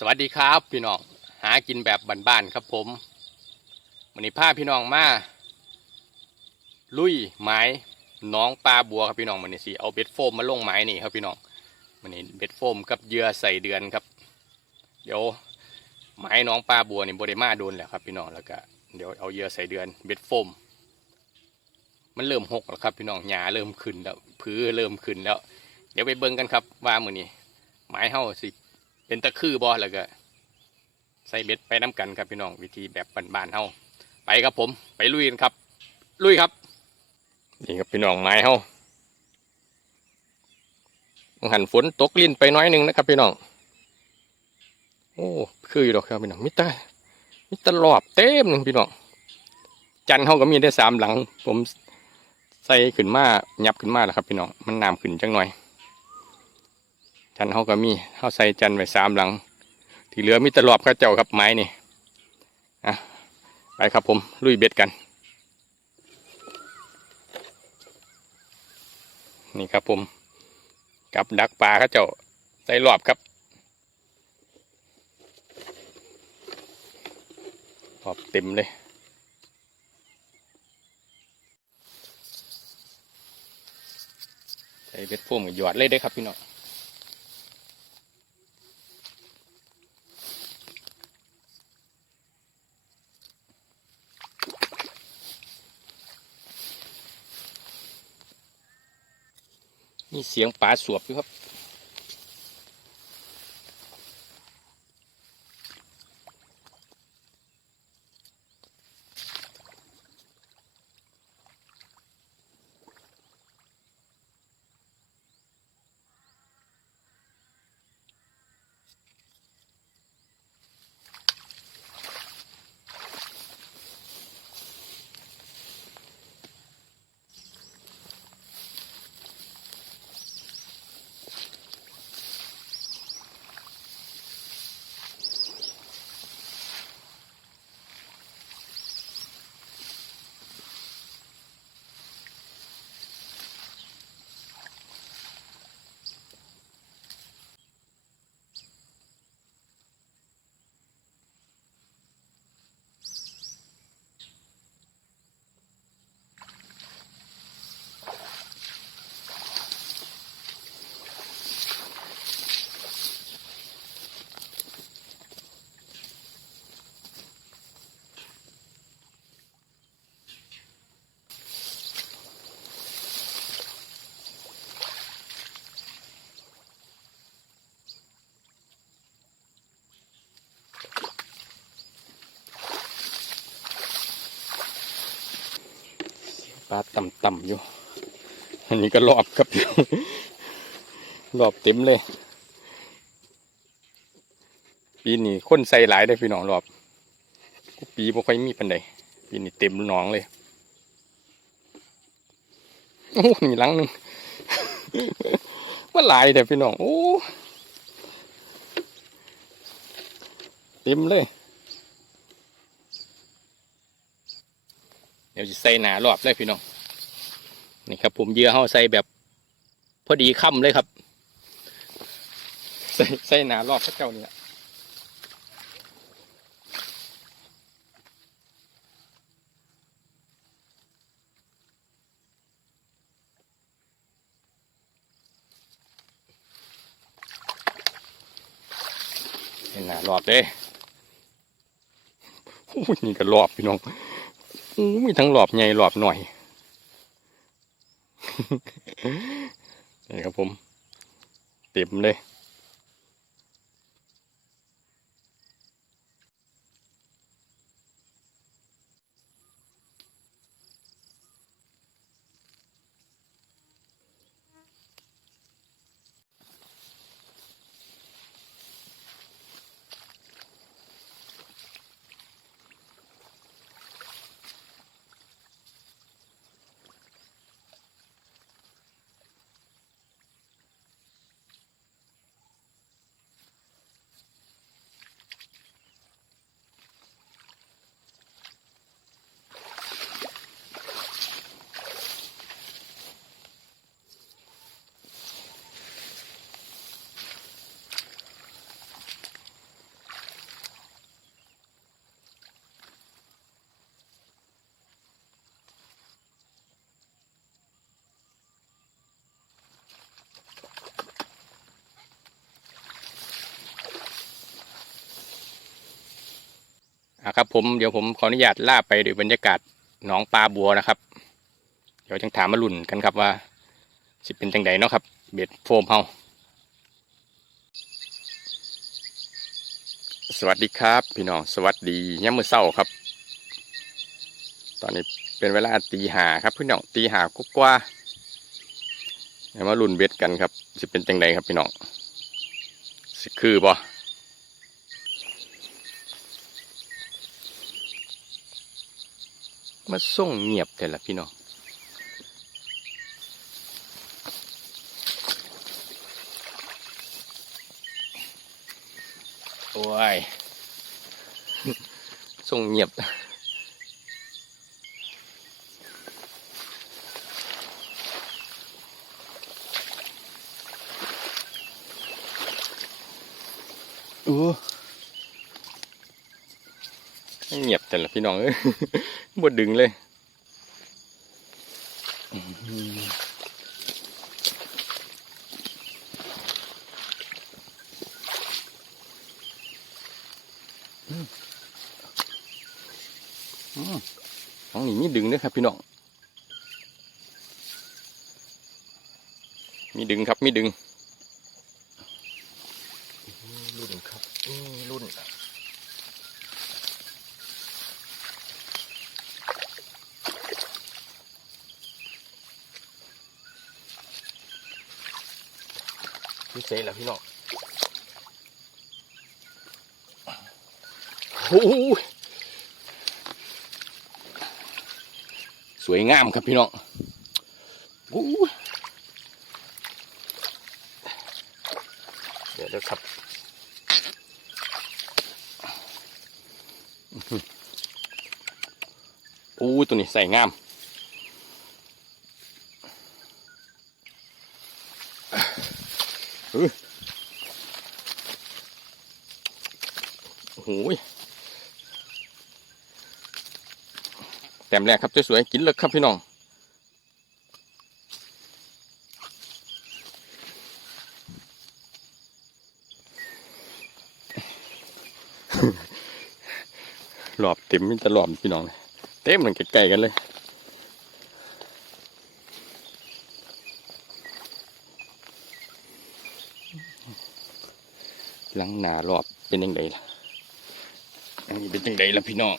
สวัสดีครับพี่น้องหากินแบบบ้านๆครับผมวันนี้พาพี่น้องมาลุยไม้น้องปลาบัวครับพี่น้องวันนี้สิเอาเบ็ดโฟมมาลงไม้นี่ครับพี่น้องวันนี้เบ็ดโฟมกับเยื่อใส่เดือนครับ เดี๋ยวไม้น้องปลาบัวนี่บริมาโดนแล้วครับพี่น้องแล้วก็เดี๋ยวเอาเยื่อใส่เดือนเบ็ดโฟม มันเริ่มหกแล้วครับพี่น้องหญ้าเริ่มขึ้นแล้ว พื้นเริ่มขึ้นแล้ว เดี๋ยวไปเบิ่งกันครับว่ามือนี้ไม้เฮาสิ เป็นตะคือบอแล้วก็ใส่เบ็ดไปน้ำกันครับพี่น้องวิธีแบบบ้านๆเฮาไปครับผม ไปลุยกันครับ ลุยครับนี่ครับพี่น้องไม้เฮาหันฝนตกลิ้นไปน้อยหนึ่งนะครับพี่น้องโอ้คืออยู่ดอกครับพี่น้องมิตรมิตรรอบเต็มหนึ่งพี่น้องจันเฮาก็มีได้สามหลัง ผมใส่ขึ้นมายับขึ้นมาแล้วครับพี่น้องมันน้ำขึ้นจังหน่อย จันเขาก็มีเขาใส่จันไว้สามหลัง ที่เหลือมีตลอบข้าเจ้าครับไม้นี่อะไปครับผมลุยเบ็ดกัน นี่ครับผม กับดักปลาข้าเจ้าใส่รอบครับรอบเต็มเลยใส่เบ็ดโฟมกับหยอดเลยได้ครับพี่น้อง มีเสียงป่าสวบอยู่ครับ ปลาต่ำๆอยู่ อันนี้ก็รอบครับรอบเต็มเลย ปีนี้คนใส่หลายได้พี่น้องรอบกูปีบ่ค่อยมีปันใดปีนี้เต็มหนองเลยโอ้มีหลังหนึ่งว่าหลายแต่พี่น้องโอ้เต็มเลย ดี๋ยวจะใส่หนารอบเลยพี่น้องนี่ครับ ผมเยื่อเขาใส่แบบ พอดีค่ำเลยครับ ใส่ใส่หนารอบพระเจ้านี่แหละหนารอบเลยโอ้ยนี่ก็รอบพี่น้อง มีทั้งหลอบใหญ่หลอบหน่อย นี่ครับผม เต็มเลยะครับ ผมเดี๋ยวผมขออนุญาตล่าไปด้วยบรรยากาศหนองปลาบัวนะครับ เดี๋ยวจังถามมาลุ่นกันครับว่าสิเป็นจังใดเนาะครับ เบ็ดโฟมเฮาสวัสดีครับ พี่น้องสวัสดีย่ำมือเศร้าครับ ตอนนี้เป็นเวลาตีหาครับพี่น้องตีหากกว่าเดี๋ยวมาลุ่นเบ็ดกันครับสิเป็นจังใดครับพี่น้องสิคือบ่ มาส่งเงียบแต่ละพี่น้องโอ้ยส่งเงียบอู้เงียบแต่ละพี่น้องเอ้ยบดดึงเลยขอหืออืมน้องนี่มีดึงด้วยครับ พี่น้อง มีดึงครับ มีดึง รุ่นครับนี่รุ่นพี่เซ่แล้วพี่น้องโอ้โหส วยงามครับพี่น้องโอ้โหเดี๋ยวเดี๋ยวครับอู้ตัวนี้ใส่งาม โอ้โหย แต้มแรกครับสวยๆกินเลยครับพี่น้องหลอบเต็มมิจะหลอบพี่น้องเลยเต็มเหมือนไก่ๆกันเลยหลังหนาหลอบเป็นยังไงล่ะอันนี้เป็นยังไงล่ะพี่น้อง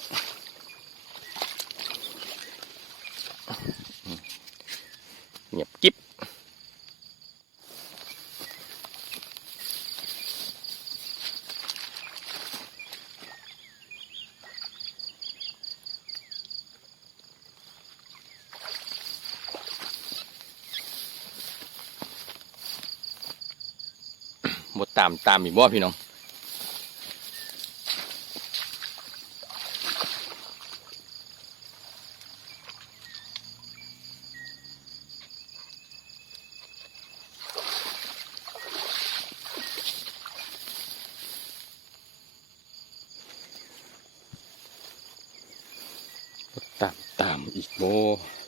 เงียบกิ๊บหมด ตามตามอีกบ่พี่น้องตามตามอีกบ่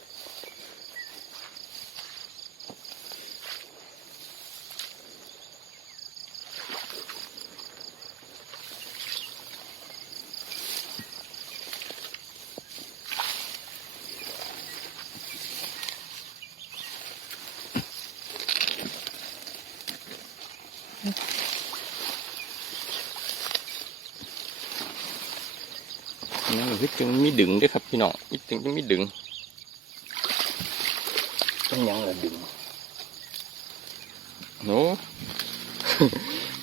นั่นคือจึงมีดึงด้วยครับพี่น้องอีกจึงจะมีดึงต้องยังละดึงโน้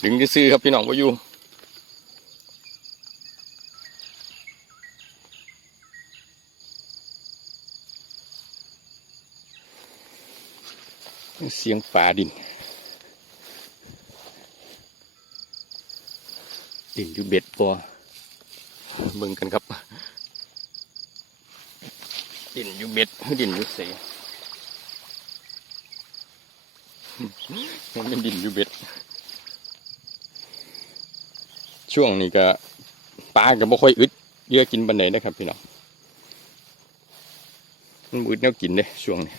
ดึงจะซื้อๆครับพี่น้องว่าอยู่เสียงป่าดินดินอยู่เบ็ดปอเบิ่งกันครับ ดินอยู่เบ็ดดินอยู่เสมันเป็นดินอยู่เบ็ด ช่วงนี้ก็ปลาก็บ่ค่อยอึดเยอะกินบันไดนะครับ พี่น้องมันอึดแนวกินเด้ช่วงนี้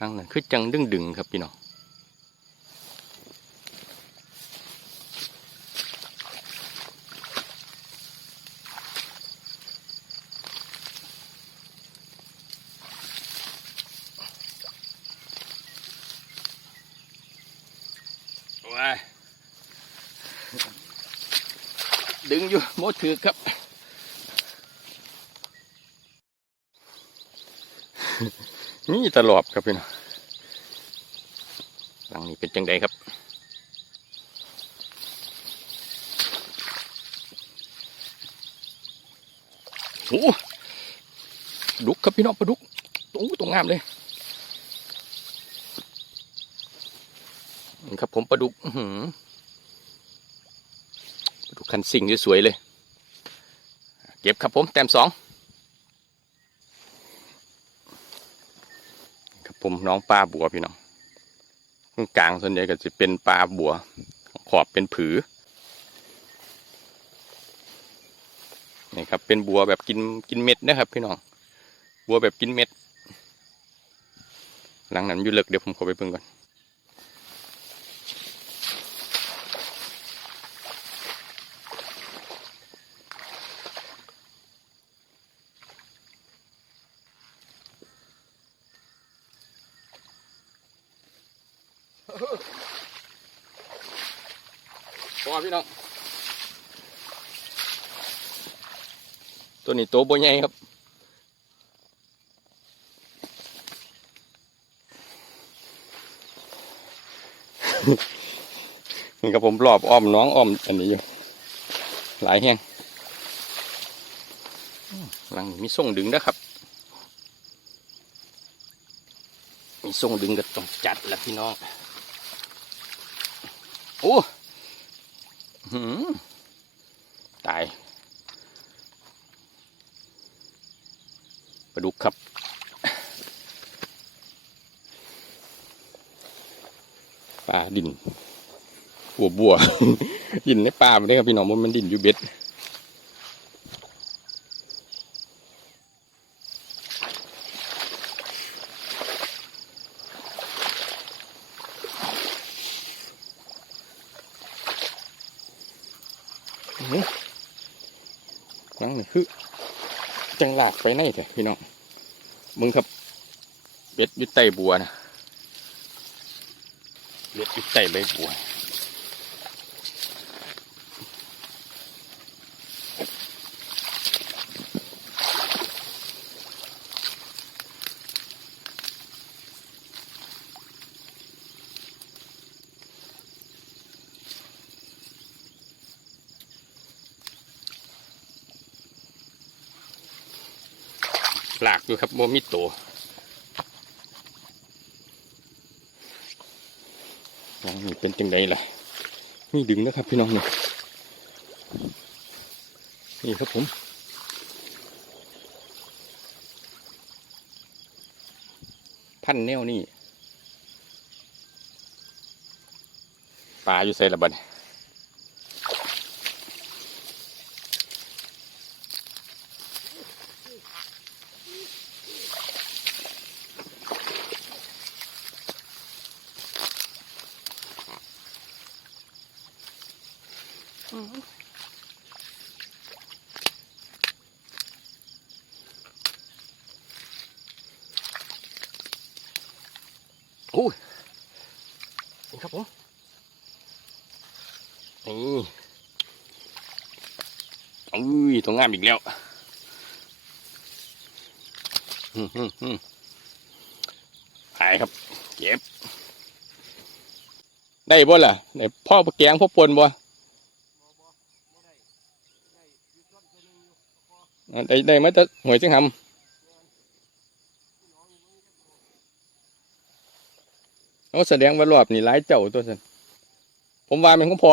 อังนั้นคือจังดึงดึงครับพี่น้อง ว้าย ดึงอยู่โมถือครับนี่ตลอดครับพี่น้องหลังนี้เป็นจังไดครับโอ้ดุกครับพี่น้องปลาดุกตรงตรงงามเลยครับผมปลาดุกปลาดุกคันสิ่งสวยๆเลย เก็บครับผมแต้มสองครับผมน้องปลาบัวพี่น้องตรงกลางส่วนใหญ่ก็จะเป็นปลาบัว ขอบเป็นผือนี่ครับเป็นบัวแบบกินกินเม็ดนะครับ พี่น้องบัวแบบกินเม็ด หลังนั้นอยู่เลิกเดี๋ยวผมขอไปเพิ่งก่อน พอพี่น้องตัวนี้ตัวโบใหญ่ครับนี่ครับผมรอบอ้อมน้องอ้อมอันนี้อยู่หลายแห้งหลังนี้มีส่งดึงนะครับ มีส่งดึงก็ต้องจัดละพี่น้องโอ้หืม ตายปลาดุกครับปลาดิน บัวบัวดินในปลาไม่ได้ครับพี่น้องมันมันดินอยู่เบ็ดอื้อหือนั่งนี่คือ จังหลาก ไปไหนเถอะพี่น้องมึงครับเบ็ดยึดไตบัวนะเบ็ดยึดไตใบบัว หลากอยู่ครับโมมิโตยังนี่เป็นจังไดล่ะนี่ดึงนะครับพี่น้องนี่นี่ครับผมพันแนวนี่ปลาอยู่ใส่ระบัดนี้โอ้ยนี่ครับผมนี่อุ้ยตัวงามอีกแล้วหายครับ เก็บ ได้บ่ล่ะได้พ่อแกงพ่อปนบ่ได้ได้มาแต่หวยจังหำเขาแสดงว่ารอบนี่หลายเจ้าตัวสันผมว่ามันคงพอ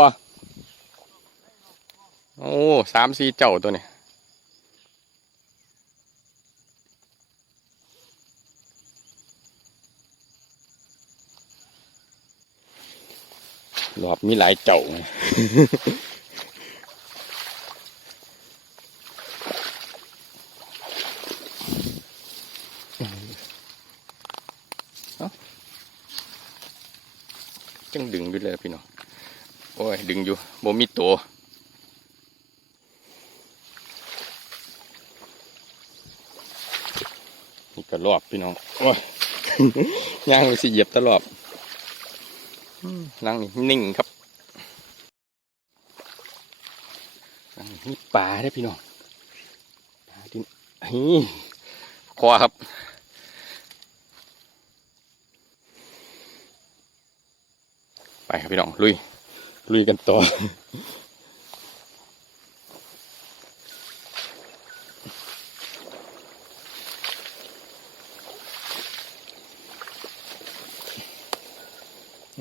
โอ้สามสี่เจ้าตัวเนี้ รอบมีหลายเจ้าจังดึงอยู่เลยพี่น้อง โอ้ย ดึงอยู่บ่มีตัวนี่ก็รอบพี่น้อง โอ้ยย่างไปสิเหยียบตลอด หลังนี่นิ่งครับหลังนี่ป่าได้พี่น้องป่าดินฮี่คอครับไปครับพี่น้องลุยลุยกันต่อ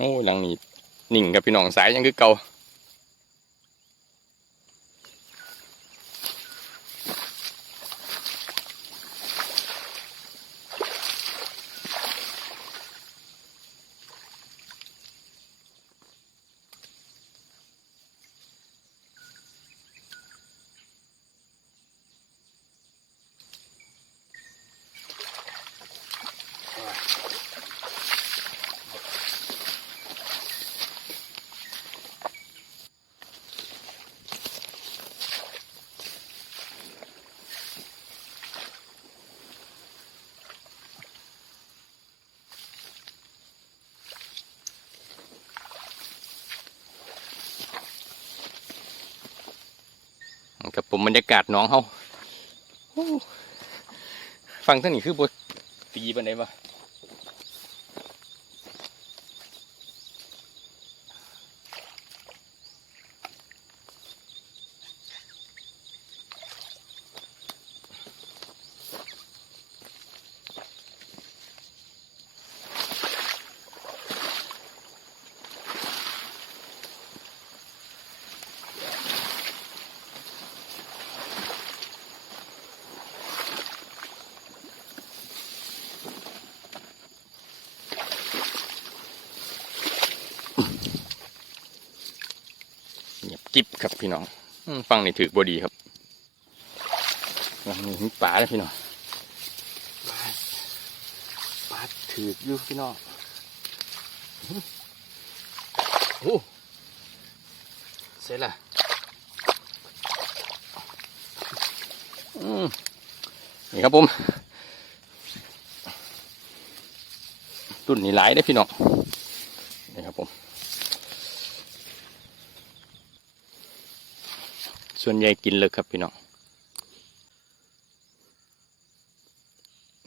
โอ้หลังนี้นิ่งกับพี่น้องสายยังคือเก่า ผมบรรยากาศน้องเขาฟังท่านนี่คือบทตีบันไดว ครับพี่น้องอืมฟังนี่ถือบดีครับหลังนี้มีปลาแล้วพี่น้องปลาปลาถือกอยู่พี่น้องอื้อโอ้เสร็จละอืมนี่ครับผมรุ่นนี้หลายได้อพี่น้องนี่ครับผม ส่วนใหญ่กินเลยครับพี่น้อง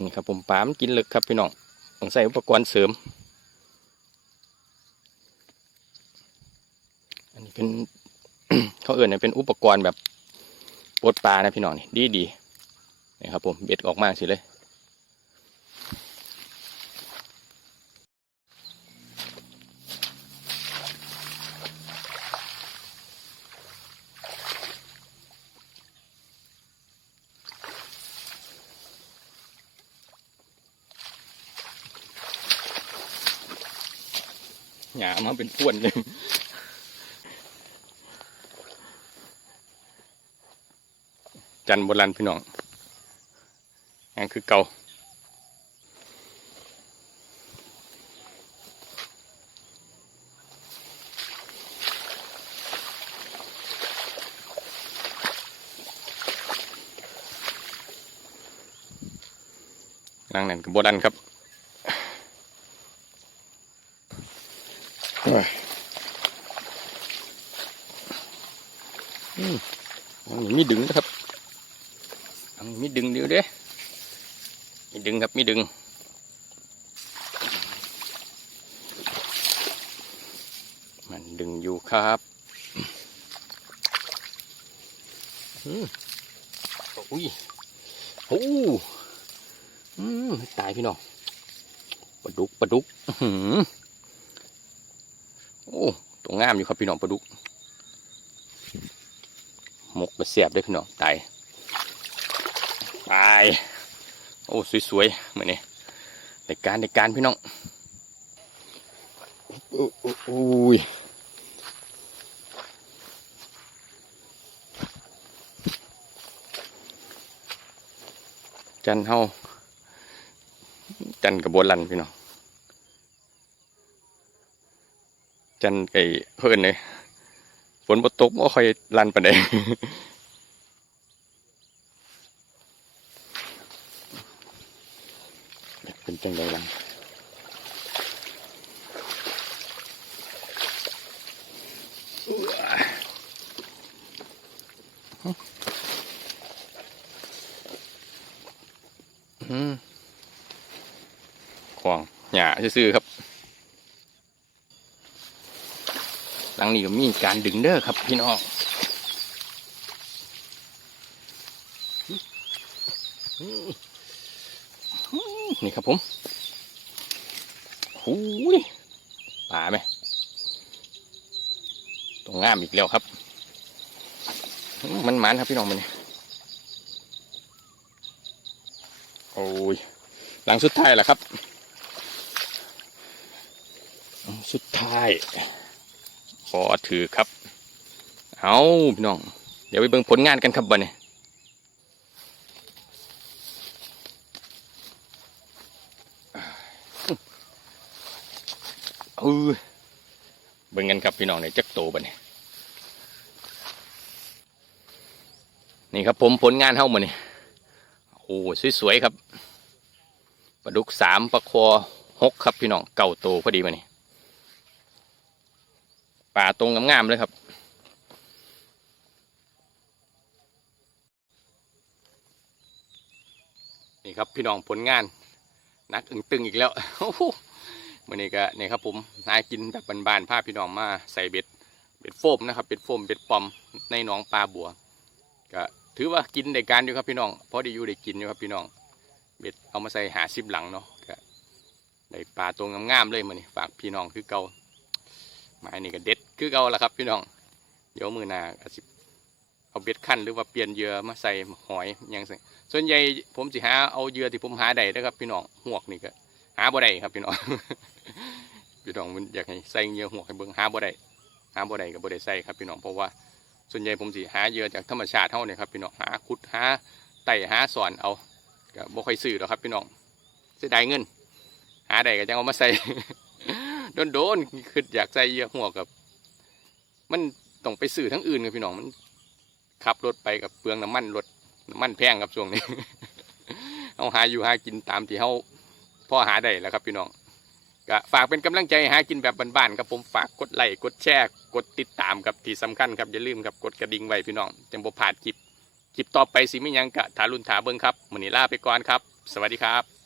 นี่ครับผมปลามกินเลยครับพี่น้องต้องใส่อุปกรณ์เสริม อันนี้เป็นเขาเอื่นเนี่ยเป็นอุปกรณ์แบบปลดปลานะพี่น้องนี่ดีดีนี่ครับผมเบ็ดออกมาสิเลยาเป็นป้วนเลยจันโบราณพี่น้องนั่นคือเก่าหลังนั้นคือบราณครับ โอ้ยอืมอันนี้ มีดึงนะครับมีดึงเดียวเด้มีดึงครับมีดึงมันดึงอยู่ครับอืมอุ้ยโอ้อืมตายพี่น้องปลาดุกปลาดุกอื้อหือโอ้ตัวงามอยู่ครับพี่น้องปลาดุก สียบด้วยพี่น้องตายตายโอ้สวยๆเหมือนนี่ในการในการพี่น้องโอ้โอ้ยจันเฮาจันกระบวนลันพี่น้องจันไก่เพื่อนเลยฝนบ่ตกบ่ค่อยลันปานใด เป็น จังไดลังอืมของหยาซื่อๆครับ หลังนี้ก็มีการดึงเด้อครับพี่น้อง นี่ครับผมหูยป่าไหมตรงงามอีกแล้วครับ มันมันครับพี่น้องมันโอ้ย หลังสุดท้ายแหละครับ สุดท้ายขอถือครับ เอาพี่น้อง เดี๋ยวไปเบิ่งผลงานกันครับบันนี้ เออเบิ่งกันครับพี่น้องในจักโตบันนี้นี่ครับผมผลงานเฮ้ามานี่โอ้สวยๆครับปลาดุกสามปลาคอหกครับพี่น้องเก่าโตพอดีมานี่ป่าตรงงามๆเลยครับนี่ครับพี่น้องผลงานนักอึงตึงอีกแล้ว โอ้โหวันนี้ก็เนี่ยครับผมนายกินแบบบานๆพาพี่น้องมาใส่เบ็ดเบ็ดโฟมนะครับเบ็ดโฟมเบ็ดปอมในหนองปลาบัวก็ถือว่ากินได้การอยู่ครับพี่น้องพอได้อยู่ได้กินอยู่ครับพี่น้อง เบ็ดเอามาใส่หาซิบหลังเนาะก็ได้ปลาตัวงามๆเลยมันนี่ฝากพี่น้องคือเก่าหมายนี่ก็เด็ดคือเก่าละครับพี่น้องเดี๋ยวมือหนาอาสิเอาเบ็ดขั้นหรือว่าเปลี่ยนเยื่อมาใส่หอยอยังไงส่วนใหญ่ผมสิหาเอาเยื่อที่ผมหาได้นะครับพี่น้องหวกนี่ก็หาบ่ได้ครับพี่น้อง พี่น้องมันอยากให้ใส่เยื่อหัวให้เบิ่งหาบ่ได้หาบ่ได้ก็บ่ได้ใส่ครับพี่น้องเพราะว่าส่วนใหญ่ผมสิหาเยื่อจากธรรมชาติเท่านี่ครับพี่น้องหาขุดหาไต่หาสอนเอาก็บ่ค่อยซื้อหรอกครับพี่น้องเสียดายเงิน หาได้ก็จังเอามาใส่โดนโดนๆคืออยากใส่เยื่อหัวกับ มันต้องไปซื้อทั้งอื่นครับพี่น้องมันขับรถไปกับเปลืองน้ำมันรถน้ำมันแพงครับช่วงนี้เอาหาอยู่หากินตามที่เฮาพ่อหาได้แล้วครับพี่น้อง ก็ฝากเป็นกำลังใจหากินแบบบ้านๆครับผมฝากกดไลค์กดแชร์กดติดตามครับที่สำคัญครับอย่าลืมครับกดกระดิ่งไว้พี่น้องจังบ่พาดคลิปคลิปต่อไปสิไม่ยังกะทารุนถาเบิงครับมื้อนี้ลาไปก่อนครับ สวัสดีครับ